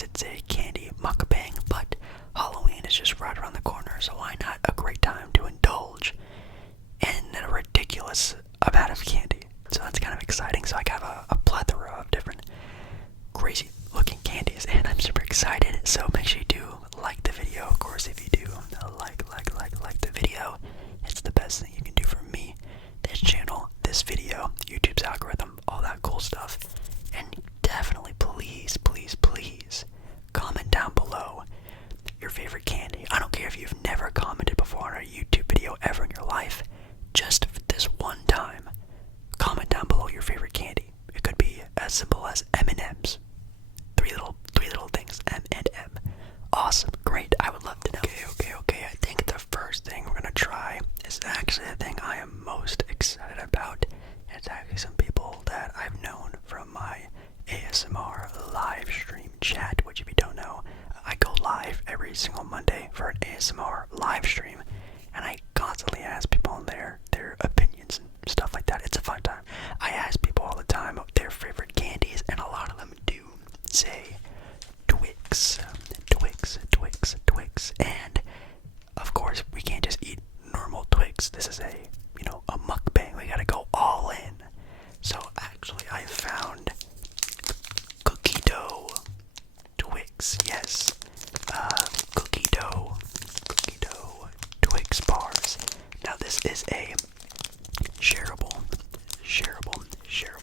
because it's a candy mukbang, but Halloween is just right around the corner, so why not a great time to indulge in a ridiculous amount of candy. So that's kind of exciting. So I have a plethora of different crazy looking candies, and I'm super excited. So make sure you do like the video. Of course, if you do like the video, it's the best thing you can do for me, this channel, this video, YouTube's algorithm, all that cool stuff. And definitely please comment down below your favorite candy. I don't care if you've never commented before on a YouTube video ever in your life. Just this one time, comment down below your favorite candy. It could be as simple as M&Ms. Three little things. M&M. Awesome. Great. I would love to know. Okay. I think the first thing we're gonna try is actually the thing I am most excited about. It's actually some people that I've known from my ASMR live stream chat, which if you don't know, I go live every single Monday for an ASMR live stream, and I constantly ask people on there their opinions and stuff like that. It's a fun time. I ask people all the time their favorite candies, and a lot of them do say Twix, and of course we can't just eat normal Twix. This is a mukbang. We gotta go all in. So actually, I found cookie dough Twix. Yes, cookie dough Twix bars. Now this is a shareable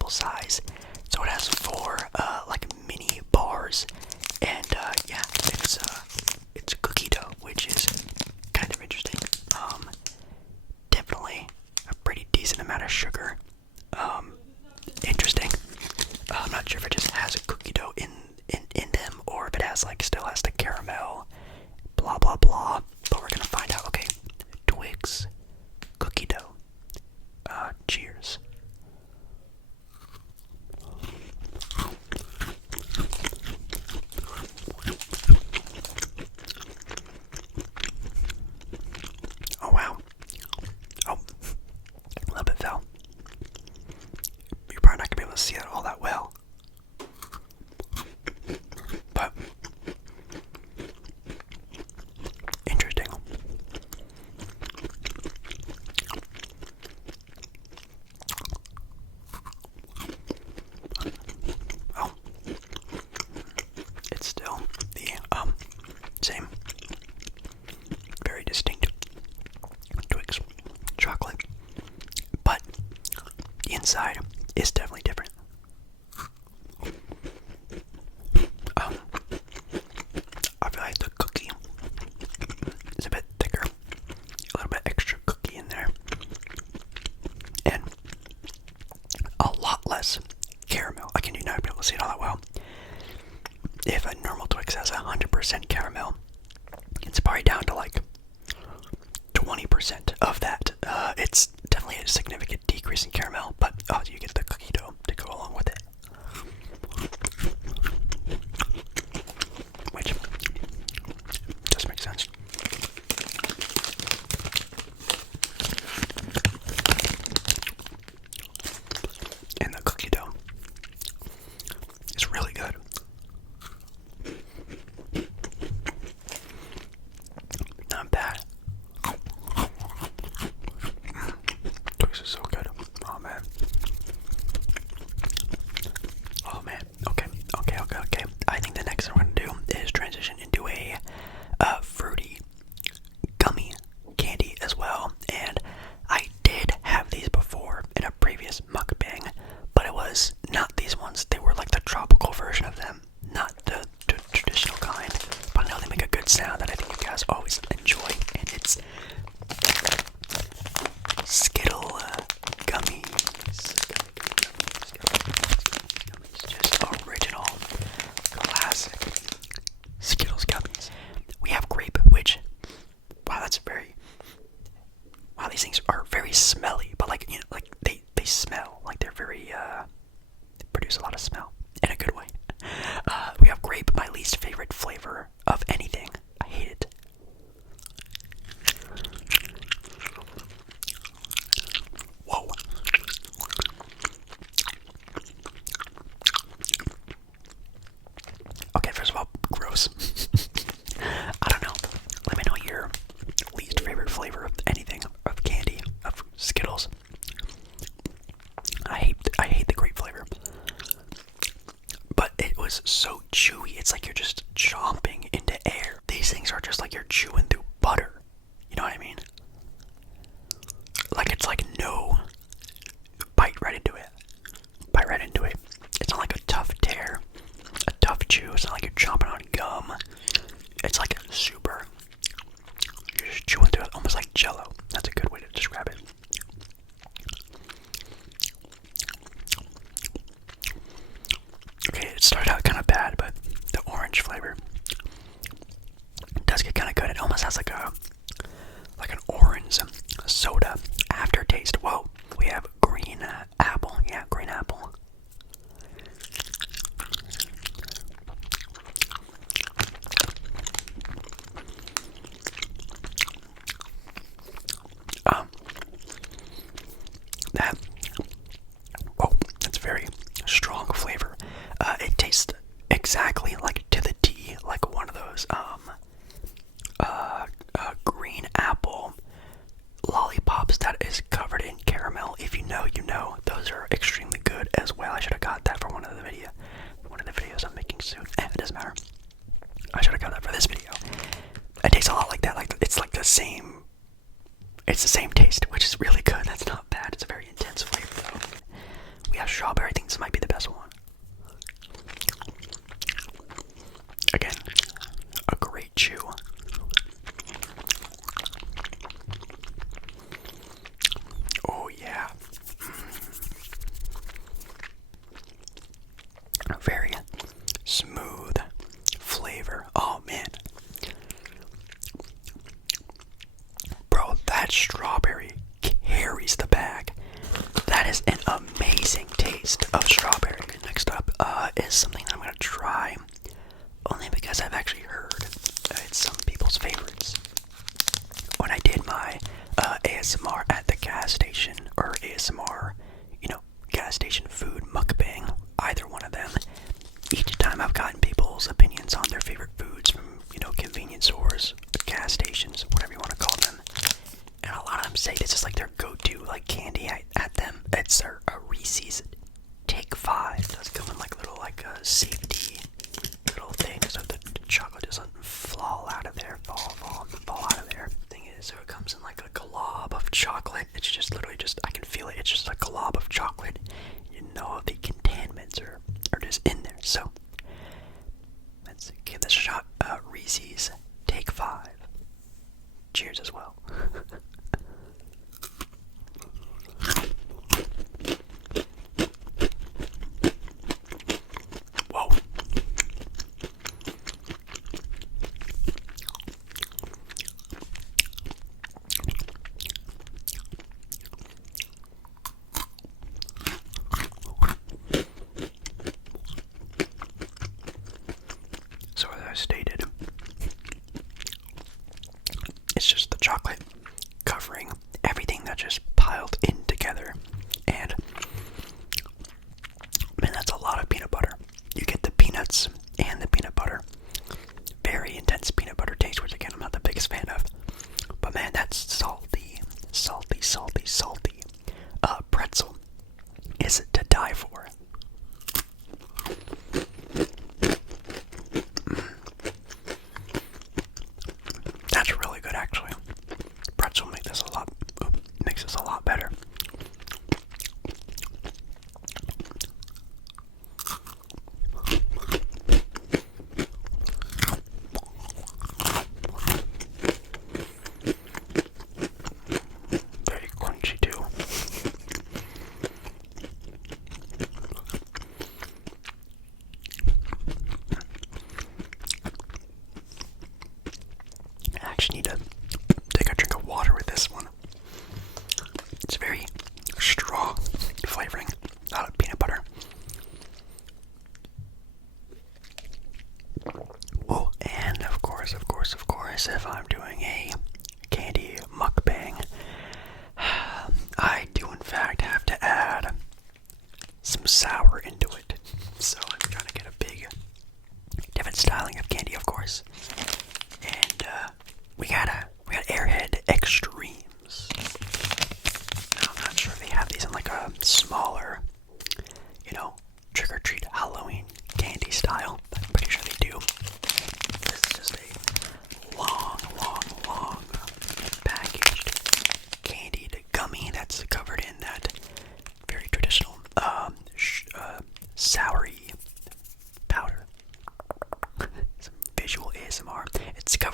size. So it has 4 like mini bars, and yeah, it's cookie dough, which is kind of interesting. Definitely a pretty decent amount of sugar. Interesting. I'm not sure if it just has a cookie dough in them, or if it has still has the caramel, blah blah blah. But we're gonna find out. Okay, Twix cookie dough. Cheers. Oh wow. Oh, a little bit fell. You're probably not gonna be able to see it all that well. But interesting. Oh, it's still the same, very distinct Twix chocolate, but the inside is definitely different. I feel like the cookie is a bit thicker, a little bit extra cookie in there, and a lot less caramel. I can not be able to see it all that well. If a normal Twix has 100% caramel, it's probably down to 20% of that. It's definitely a significant decrease in caramel, but you get the cookie dough to go along with it, which does make sense. And the cookie dough is really good. Not bad. Twix is so good. Oh man. is so chewy. It's like you're just chomping into air. These things are just like you're chewing through butter. You know what I mean? Like it's like no, bite right into it. Bite right into it. It's not like a tough tear, a tough chew. It's not like you're chomping on gum. It's like super. You're just chewing through it, almost like Jello. That's a good way to describe it. Okay, it started out kind of bad, but the orange flavor does get kind of good. It almost has like an orange soda aftertaste. Whoa, we have green apple. Yeah, green apple. That's very strong flavor. It tastes exactly like to the T, like one of those green apple lollipops that is covered in caramel. If you know, you know. Those are extremely good as well. I should have got that for one of the videos I'm making soon. It doesn't matter. I should have got that for this video. It tastes a lot like that. Like it's like the same. It's the same taste, which is really good. That's not bad. It's a very intense flavor though. We have strawberry. I think this might be the best one. Again, a great chew. Oh yeah. A very smooth flavor. Oh man. Bro, that strawberry carries the bag. That is an amazing taste of strawberry. Next up is something I'm going to try, only because I've actually heard it's some people's favorites. When I did my ASMR at the gas station, or ASMR, gas station food mukbang, either one of them, each time I've gotten people's opinions on their favorite foods from, convenience stores, gas stations, whatever you want to call them. And a lot of them say this is like their go-to, like candy at them. It's a Reese's Take 5. Those come in like little safety little things so the chocolate doesn't fall out of there, fall out of there. Thing is, so it comes in like a glob of chocolate. It's just literally I can feel it. It's just a glob of chocolate. You know the contaminants are just in there. So let's give this a shot. Reese's Take 5. Cheers as well. Whoa. So as I stated, it's just the chocolate covering everything that just piled in together. And man, that's a lot of peanut butter. You get the peanuts and the peanut butter. Very intense peanut butter taste, which again I'm not the biggest fan of. But man, that's salty. Pretzel is to die for. That's really good actually. Pretzel makes this a lot better. Very crunchy too. I actually need to take a drink of water with this one. It's very strong flavoring out of peanut butter. Oh, and of course, if I'm doing a candy mukbang, I do in fact have to add some sour into it. So I'm trying to get a big, different styling of candy, of course. And we got Airhead Extremes. Now, I'm not sure if they have these in like a smaller, trick or treat Halloween candy style.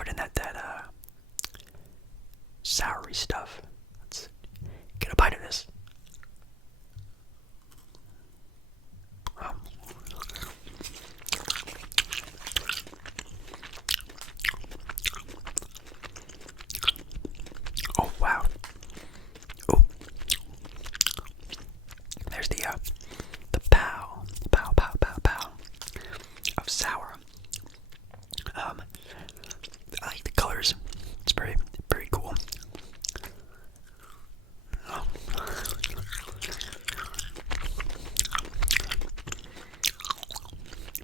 covered in that soury stuff. Let's get a bite of this. Oh wow! Oh, there's the pow of sour. I like the colors. It's very cool.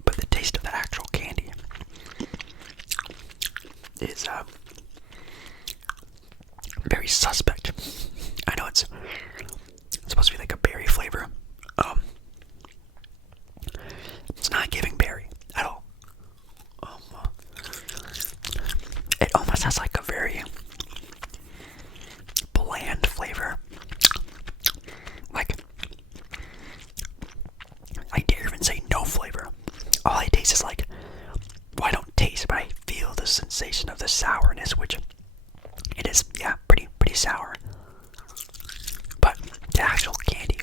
But the taste of the actual candy is very suspect. I know it's supposed to be like a berry flavor. It's not giving berry at all. It almost has like a very bland flavor. Like, I dare even say no flavor. All I taste is like, well, I don't taste, but I feel the sensation of the sourness, which it is, yeah, pretty sour. But the actual candy,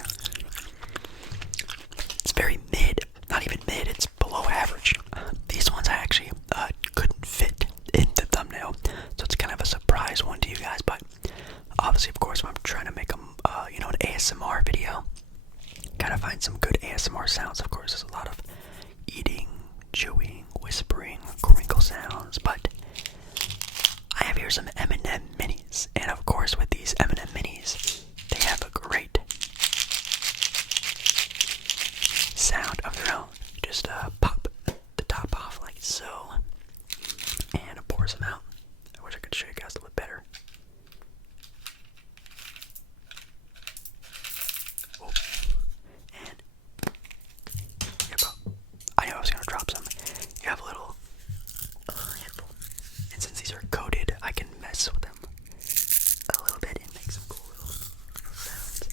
it's very mid, not even mid, it's below average. These ones I actually couldn't fit in the thumbnail, so it's kind of a surprise one to you guys, but obviously, of course, when I'm trying to make an ASMR video, gotta find some good ASMR sounds. Of course, there's a lot of eating, chewing, whispering, crinkle sounds, but I have here some M&M minis, and of course, with these M&M minis, they have a great sound of their own. Just pop the top off like so, and pour some out. I wish I could show you guys a little bit better. Oh. And I knew I was gonna drop some. You have a little handful, and since these are coated, I can mess with them a little bit and make some cool little sounds.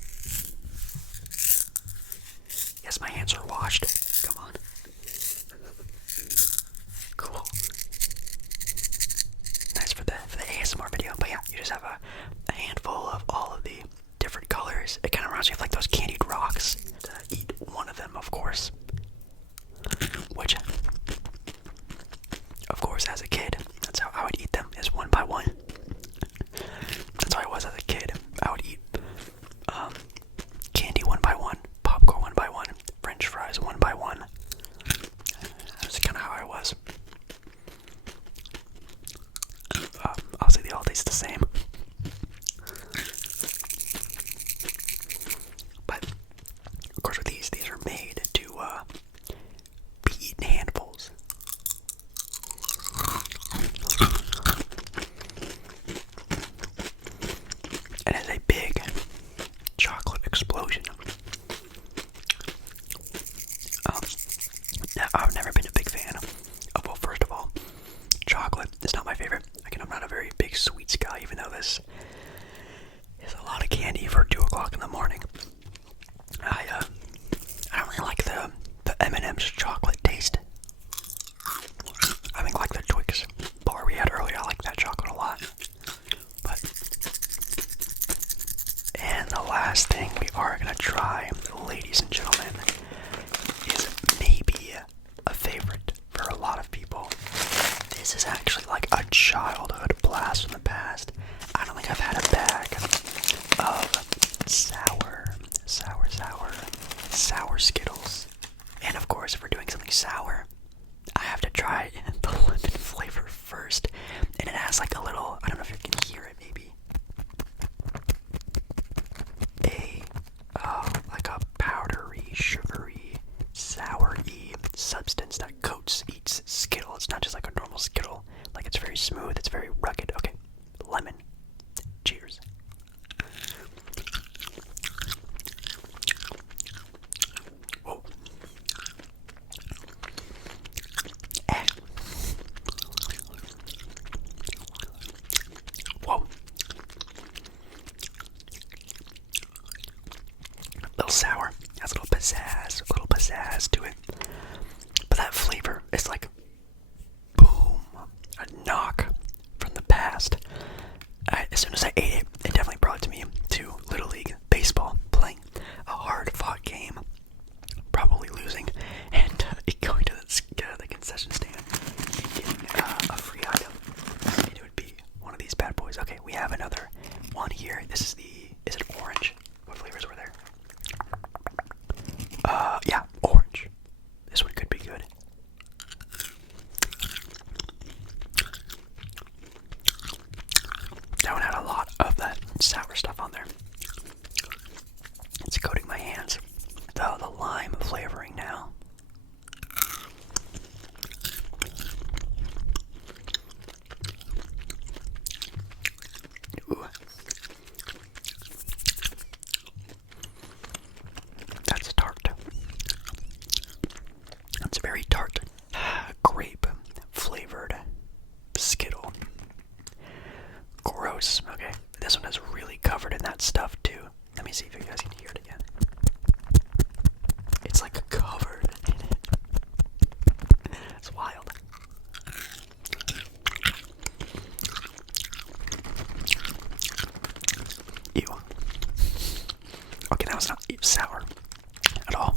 Yes, my hands are washed. Come on. Cool. Nice for the ASMR video. But yeah, you just have a handful of all of the different colors. It kind of reminds me of like those candied rocks. Eat one of them, of course. Which, of course, as a kid, that's how I would eat them, is one by one. That's how I was as a kid. I would eat candy one by one, popcorn one by one, French fries one by one. That's kind of how I was. Obviously, they all taste the same. But, of course, with these are made to be eaten in handfuls. And it's a big chocolate explosion. Now, I've never been a big fan of, well, first of all, chocolate is not my favorite. Again, I'm not a very big sweets guy, even though this is a lot of candy for 2 o'clock in the morning. I don't really like the M&M's chocolate taste. I think like the Twix bar we had earlier, I like that chocolate a lot. But, and the last thing we are gonna try, ladies and gentlemen, is maybe a favorite for a lot of people. This is actually like a childhood blast from the past. I don't think I've had a bag of sour Skittles. And of course, if we're doing something sour, I have to try the lemon flavor first. And it has like a little, I don't know if you can hear it maybe, like a powdery, sugary, sour-y substance that coats each Skittle. It's not just like a normal Skittle. Like, it's very smooth, it's very rugged. Okay, lemon. Cheers. Whoa. Whoa. concession stand and getting a free item, it would be one of these bad boys. Okay, we have another one here. This is is it orange? What flavors were there? Yeah, orange. This one could be good. That one had a lot of that sour stuff on there. It's coating my hands. The lime flavoring now. Ooh. That's tart. That's very tart. Grape flavored Skittle. Gross. Okay, this one is really covered in that stuff too. Let me see if you guys can hear it again. It's like covered in it. It's wild. Ew. Okay, that was not sour at all.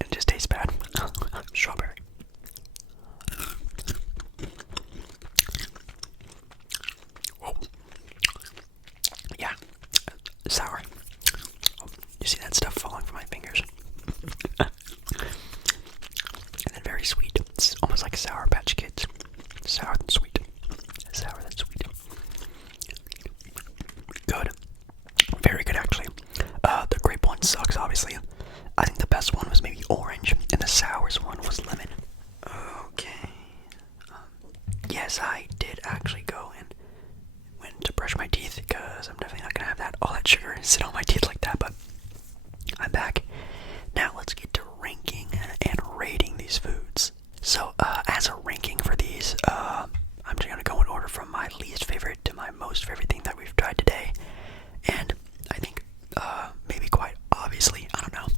It just tastes bad. Strawberry. Whoa. Yeah. Sour. Oh, you see that stuff falling from my fingers? And then very sweet. It's almost like Sour Patch Kids. Sour and sweet. Sour and sweet. Good. Very good, actually. The grape one sucks, obviously. I think the best one was maybe orange, and the sourest one was lemon. Okay. Yes, I did actually go and went to brush my teeth because I'm definitely not gonna have all that sugar sit on my teeth like that. But I'm back. Now let's get to ranking and rating these foods. So, as a ranking for these, I'm just gonna go in order from my least favorite to my most favorite thing that we've tried today. And I think, maybe quite obviously, I don't know,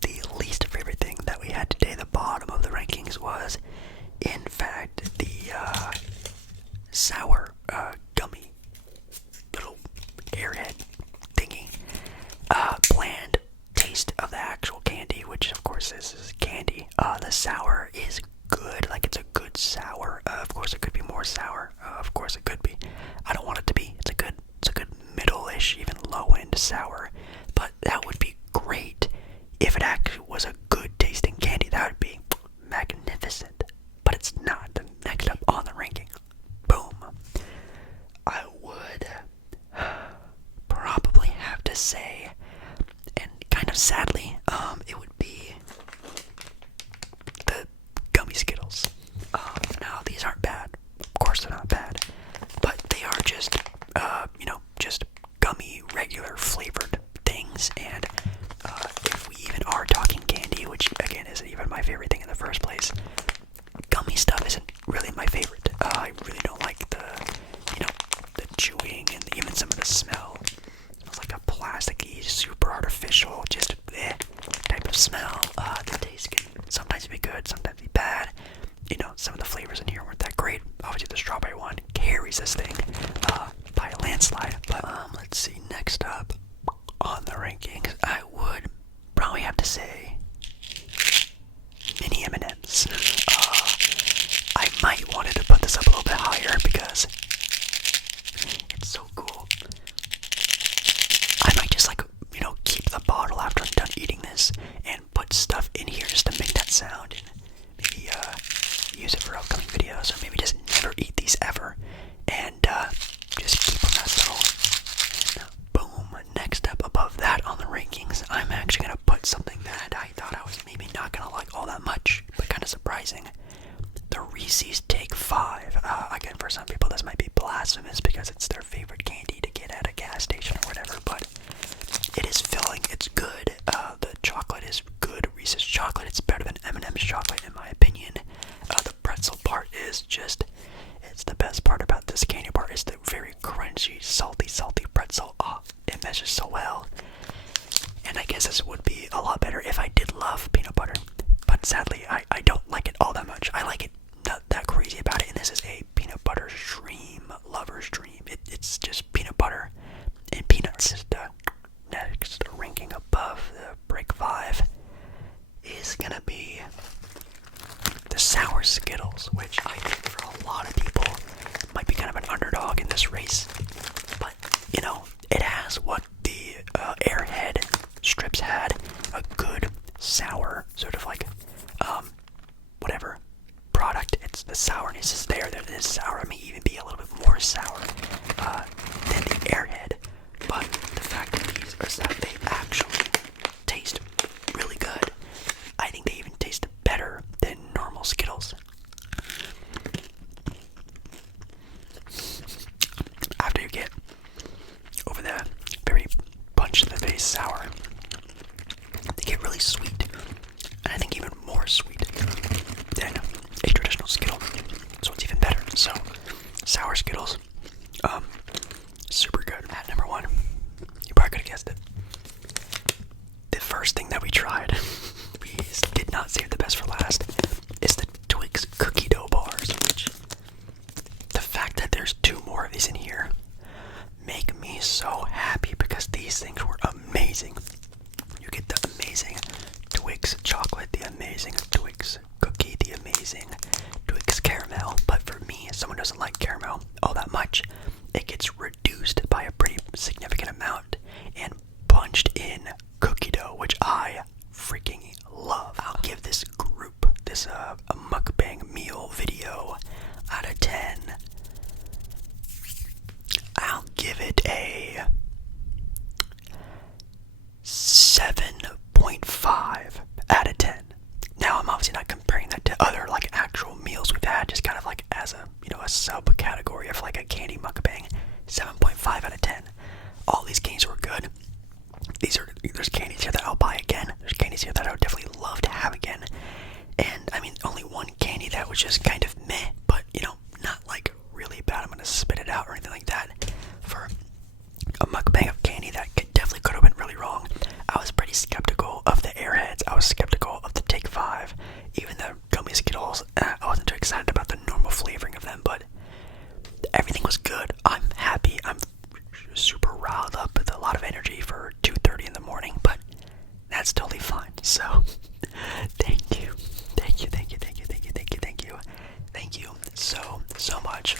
the least favorite thing that we had today, the bottom of the rankings, was, in fact, the sour gummy little airhead thingy. Bland taste of the actual candy, which of course this is candy. The sour is good, like it's a good sour. Of course it could be more sour. Of course it could be. I don't want it to be. It's a good middle-ish, even low-end sour. But that would be great if it actually was a good tasting candy. That would be magnificent. But it's not. Next up on the ranking, boom, I would probably have to say, and kind of sadly, it would be the gummy Skittles. Now these aren't bad. Of course they're not bad. But they are just, just gummy, regular flavored things. And if we even are talking candy, which again isn't even my favorite thing in the first place, gummy stuff isn't really my favorite. I really don't like the chewing and even some of the smell. It's like a plasticky, super artificial, just type of smell. The taste can sometimes be good, sometimes be bad. Some of the flavors in here weren't that great. Obviously the strawberry one carries this thing by a landslide. But let's see, next up on the rankings, I would probably have to say mini M&Ms. I might wanted to put this up a little bit higher because it's so cool. I might just keep the bottle after I'm done eating this and put stuff in here just to make that sound, and maybe use it for upcoming videos, or maybe just never eat these ever and just keep them as little. Boom. Next up above that on the rankings, I'm actually gonna put something that I thought I was maybe not gonna like all that much, but kind of surprising. The Reese's Take 5. Again, for some people this might be blasphemous because it's their favorite candy to get at a gas station or whatever, but it is filling. It's good. The chocolate is good. Reese's chocolate. It's better than M&M's chocolate in my opinion. The pretzel part is just, it's the best part about this candy bar is the very crunchy, salty pretzel. It meshes so well. And I guess this would be a lot better if I did love peanut butter. But sadly, I don't like it all that much. I like it, not that crazy about it. And this is a peanut butter stream, lover's dream. It's just peanut butter and peanuts. Next ranking above the break 5 is gonna be the or Skittles, which I think for a lot of people might be kind of an underdog in this race. But, you know, it has what the Airhead strips had, a good sour sort of like, whatever product. It's the sourness is there. That is sour. It may even be a little bit more sour than the Airhead. But the fact that these are that they actually taste really good. I think they even taste better than normal Skittles. After you get over the very punch in the face sour, they get really sweet. And I think even more sweet than a traditional Skittle. So it's even better. So sour Skittles, super good. At number 1, you probably could have guessed it. The first thing that we tried, we did not save the best for last, is the Twix cookie dough bars, which the fact that there's 2 more of these in here make me so happy because these things were amazing. You get the amazing Twix chocolate, the amazing Twix cookie, the amazing Twix caramel, but for me, as someone who doesn't like caramel all that much, it gets reduced by a pretty significant amount and punched in cookie dough, which I freaking love. I'll give this group, this a mukbang meal video out of 10. I'll give it a 7.5 out of 10. Now, I'm obviously not comparing that to other like actual meals we've had, just kind of like as a, you know, a subcategory of like a candy mukbang. 7.5 out of 10. All these candies were good. There's candies here that I'll buy again. There's candies here that I would definitely love to have again. And I mean, only one candy that was just kind of meh, but you know, not like really bad. I'm gonna spit it out or anything like that. For a mukbang of candy that definitely could have went really wrong. I was pretty skeptical of the Airheads. I was skeptical of the Take 5. Even the gummy Skittles, I wasn't too excited about the normal flavoring of them, but everything was good. I'm happy. I'm super riled up with a lot of energy for 2:30 in the morning, but that's totally fine. So, thank you so much